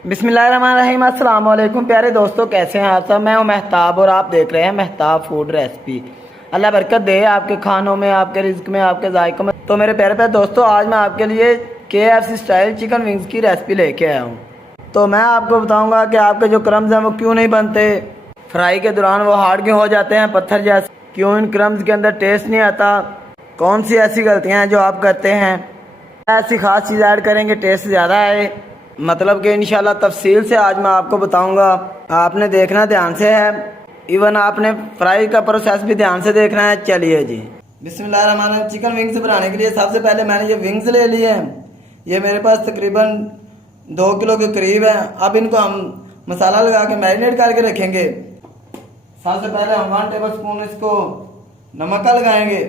बिस्मिल्लाहिर्रहमानिर्रहीम। अस्सलाम वालेकुम प्यारे दोस्तों, कैसे हैं आप सब। मैं हूं महताब और आप देख रहे हैं महताब फूड रेसिपी। अल्लाह बरकत दे आपके खानों में, आपके रिज्क में, आपके जायकों में। तो मेरे प्यारे प्यारे दोस्तों, आज मैं आपके लिए KFC स्टाइल चिकन विंग्स की रेसिपी लेके आया हूँ। तो मैं आपको बताऊँगा कि आपके जो क्रम्स हैं वो क्यों नहीं बनते, फ्राई के दौरान वो हार्ड क्यों हो जाते हैं पत्थर जैसे, क्यों इन क्रम्स के अंदर टेस्ट नहीं आता, कौन सी ऐसी गलतियाँ हैं जो आप करते हैं, ऐसी खास चीज़ ऐड करेंगे टेस्ट ज़्यादा आए। मतलब कि इंशाल्लाह तफसील से आज मैं आपको बताऊंगा। आपने देखना ध्यान से है, इवन आपने फ्राई का प्रोसेस भी ध्यान से देखना है। चलिए जी, बिस्मिल्लाहिर्रहमानिर्रहीम। चिकन विंग्स बनाने के लिए सबसे पहले मैंने ये विंग्स ले लिए हैं। ये मेरे पास तकरीबन 2 किलो के करीब है। अब इनको हम मसाला लगा के मैरिनेट करके रखेंगे। सबसे पहले हम 1 टेबल स्पून इसको नमक का लगाएंगे,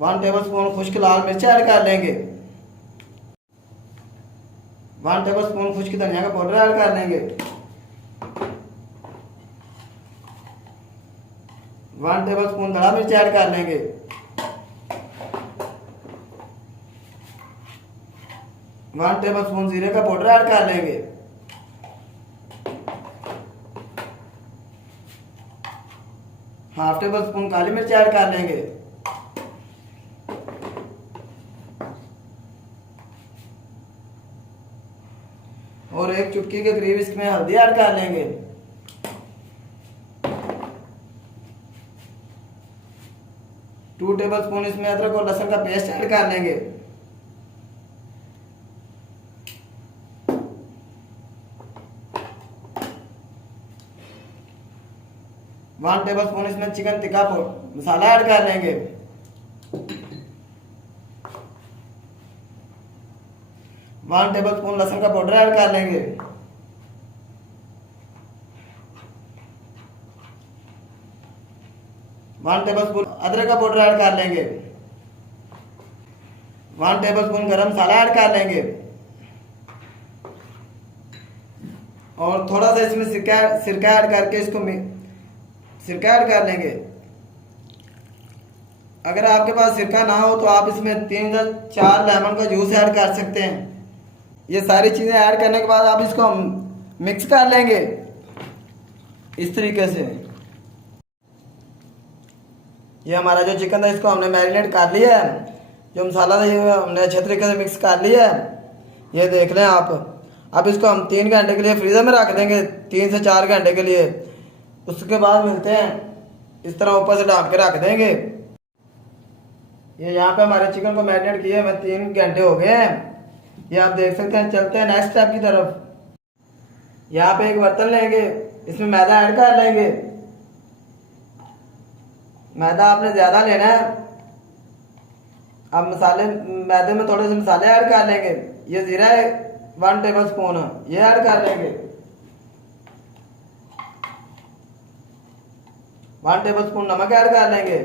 1 टेबल स्पून खुश्क लाल मिर्च ऐड कर लेंगे, 1 टेबल स्पून खुश्क धनिया का पाउडर ऐड कर लेंगे, 1 टेबल स्पून धड़ा मिर्च ऐड कर लेंगे, 1 टेबल स्पून जीरे का पाउडर ऐड कर लेंगे, 1/2 टेबल स्पून काली मिर्च ऐड कर लेंगे, 1 चुटकी के करीब इसमें हल्दी ऐड कर लेंगे। 2 टेबल स्पून इसमें अदरक और लहसुन का पेस्ट ऐड कर लेंगे। 1 टेबल स्पून इसमें चिकन टिक्का मसाला ऐड कर लेंगे। 1 टेबल स्पून लहसुन का पाउडर ऐड कर लेंगे। 1 टेबल स्पून अदरक का पाउडर ऐड कर लेंगे। 1 टेबल स्पून गरम मसाला ऐड कर लेंगे। और थोड़ा सा इसमें सिरका ऐड करके इसको सिरका ऐड कर लेंगे। अगर आपके पास सिरका ना हो तो आप इसमें 3 से 4 लेमन का जूस ऐड कर सकते हैं। ये सारी चीज़ें ऐड करने के बाद आप इसको मिक्स कर लेंगे इस तरीके से। ये हमारा जो चिकन था इसको हमने मैरिनेट कर लिया है। जो मसाला था ये हमने अच्छे तरीके से मिक्स कर लिया है, ये देख लें आप। अब इसको हम 3 घंटे के लिए फ्रीज़र में रख देंगे, 3 से 4 घंटे के लिए। उसके बाद मिलते हैं। इस तरह ऊपर से ढक के रख देंगे। ये यहाँ पे हमारे चिकन को मैरिनेट किए हुए 3 घंटे हो गए हैं। ये आप देख सकते हैं। चलते हैं नेक्स्ट स्टेप की तरफ। यहाँ पे एक बर्तन लेंगे, इसमें मैदा ऐड कर लेंगे। मैदा आपने ज़्यादा लेना है। अब मैदे में थोड़े से मसाले ऐड कर लेंगे। ये जीरा है 1 टेबल स्पून, ये ऐड कर लेंगे। 1 टेबल स्पून नमक ऐड कर लेंगे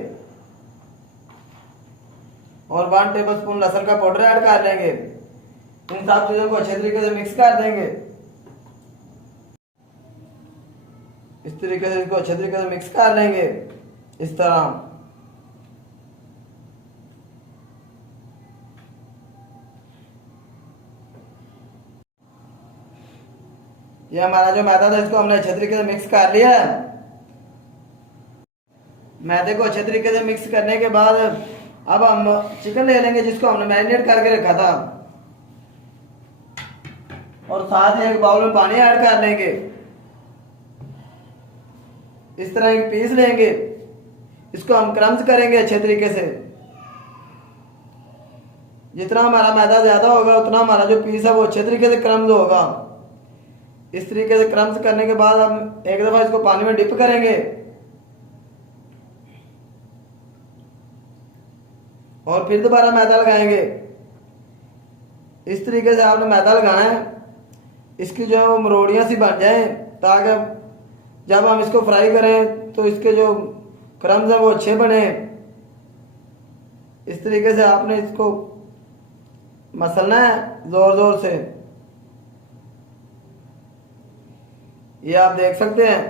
और 1 टेबल स्पून लहसुन का पाउडर ऐड कर लेंगे। इन सब चीजों को अच्छे तरीके से मिक्स कर देंगे। इस तरीके से इसको अच्छे तरीके से मिक्स कर लेंगे इस तरह। ये हमारा जो मैदा था इसको हमने अच्छे तरीके से मिक्स कर लिया है। मैदे को अच्छे तरीके से मिक्स करने के बाद अब हम चिकन ले लेंगे जिसको हमने मैरिनेट करके रखा था, और साथ ही एक बाउल में पानी ऐड कर लेंगे। इस तरह एक पीस लेंगे, इसको हम क्रम्स करेंगे अच्छे तरीके से। जितना हमारा मैदा ज्यादा होगा उतना हमारा जो पीस है वो अच्छे तरीके से क्रम्स होगा। इस तरीके से क्रम्स करने के बाद हम एक दफा इसको पानी में डिप करेंगे और फिर दोबारा मैदा लगाएंगे। इस तरीके से आपने मैदा लगाना है, इसकी जो है वो मरोड़ियाँ सी बन जाए, ताकि जब हम इसको फ्राई करें तो इसके जो क्रम्स हैं वो अच्छे बने। इस तरीके से आपने इसको मसलना है जोर जोर से। ये आप देख सकते हैं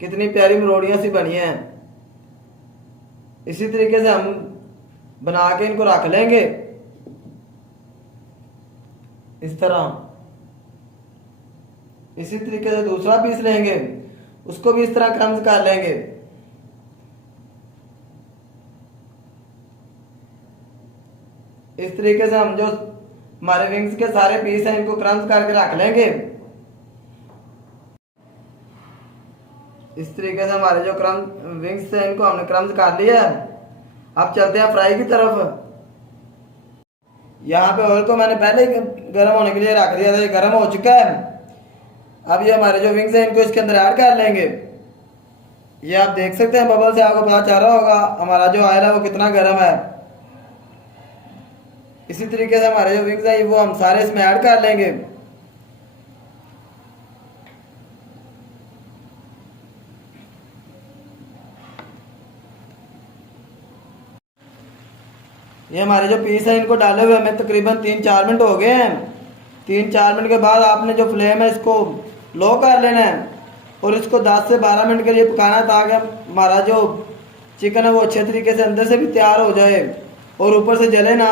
कितनी प्यारी मरोड़ियाँ सी बनी हैं। इसी तरीके से हम बना के इनको रख लेंगे। इस तरह। इसी तरीके से दूसरा पीस लेंगे, उसको भी इस तरह क्रम्स कर लेंगे। इस तरीके से हम जो हमारे विंग्स के सारे पीस हैं इनको क्रम्स करके रख लेंगे। इस तरीके से हमारे जो विंग्स थे इनको हमने क्रम्स कर लिया है। अब चलते हैं फ्राई की तरफ। यहाँ पे ऑयल को मैंने पहले ही गर्म होने के लिए रख दिया था, ये गर्म हो चुका है। अब ये हमारे जो विंग्स हैं इनको इसके अंदर ऐड कर लेंगे। ये आप देख सकते हैं बबल से आपको पता चल रहा होगा हमारा जो ऑयल है वो कितना गर्म है। इसी तरीके से हमारे जो विंग्स हैं वो हम सारे इसमें ऐड कर लेंगे। ये हमारे जो पीस है इनको डाले हुए हमें तकरीबन 3-4 मिनट हो गए हैं। 3-4 मिनट के बाद आपने जो फ्लेम है इसको लो कर लेना है और इसको 10 से 12 मिनट के लिए पकाना है, ताकि हमारा जो चिकन है वो अच्छे तरीके से अंदर से भी तैयार हो जाए और ऊपर से जले ना।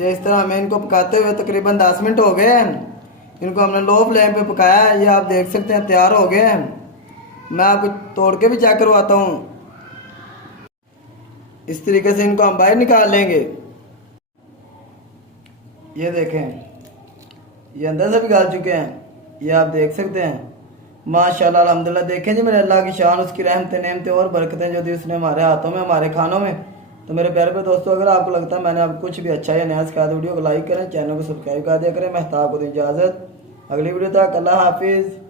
ये इस तरह हमें इनको पकाते हुए तकरीबन 10 मिनट हो गए हैं। इनको हमने लो फ्लेम पे पकाया है। ये आप देख सकते हैं तैयार हो गए हैं। मैं आपको तोड़ के भी चेक करवाता हूँ। इस तरीके से इनको हम बाहर निकाल लेंगे। ये देखें, ये अंदर से भी गल चुके हैं। ये आप देख सकते हैं। माशाल्लाह अल्हम्दुलिल्लाह। देखें जी मेरे अल्लाह की शान, उसकी रहमतें नेमतें और बरकतें जो दी उसने हमारे हाथों में, हमारे खानों में। तो मेरे प्यारे पे दोस्तों, अगर आपको लगता है मैंने आपको कुछ भी अच्छा या नया सिखाया तो वीडियो को लाइक करें, चैनल को सब्सक्राइब कर दिया करें। मैं महताब को दूं इजाज़त। अगली वीडियो तक अल्लाह हाफिज़।